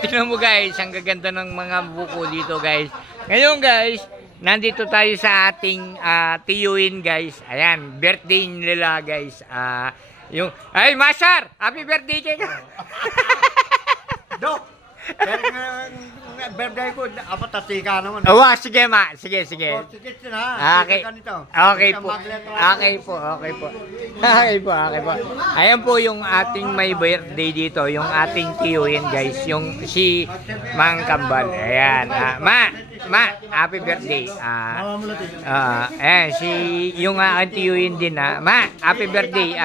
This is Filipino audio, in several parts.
tingnan mo guys, ang gaganda ng mga buko dito guys. Ngayon guys, nandito tayo sa ating tiyuin guys. Ayan, birthday nila guys. Ay, Masar! Happy birthday kay ka! Dok! Pero birthday ko, apat tasika naman. Sige ma, sige. Sige Okay. na. Okay po. Okay po. Ayan po yung ating may birthday dito, yung ating tiyuin guys, yung si Mang Kambal. Ayan. Happy birthday. Yung aking tiyuin din Ma, happy birthday.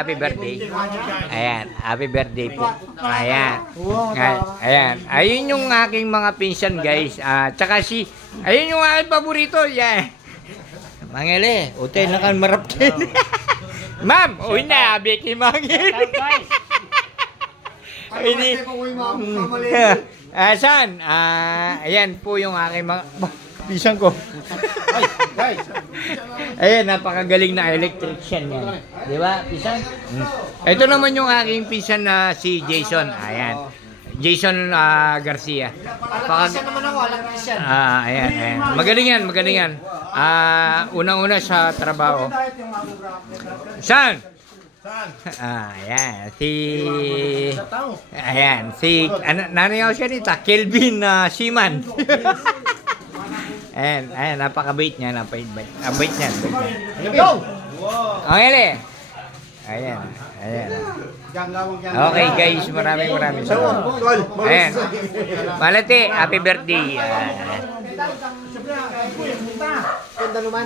Ayan, happy birthday po. Ayan. Ayun yung aking mga pinsan guys. Tsaka ayun yung aking paborito. Yan. Mangele, utay na kan marap din. Ma'am, uy na, Becky Mangele. Saan? Ayan po yung aking mga pinsan ko. Ayan, napakagaling na electrician yan. Di ba, pinsan? Ito naman yung aking pinsan na si Jason. Ayan. Jason Garcia. Pinsan naman ako, alam pinsan. Ayan. Magaling yan. Unang-una sa trabaho. Saan? Ayan. Nanayaw siya nito. Kelvin Siman. Ayan, napakabait niya. Abait niya. Go! Okay, Ayan. Okay guys, maraming salamat. Ayan. Malate, happy birthday. Ganda naman.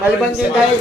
Maliban din dahil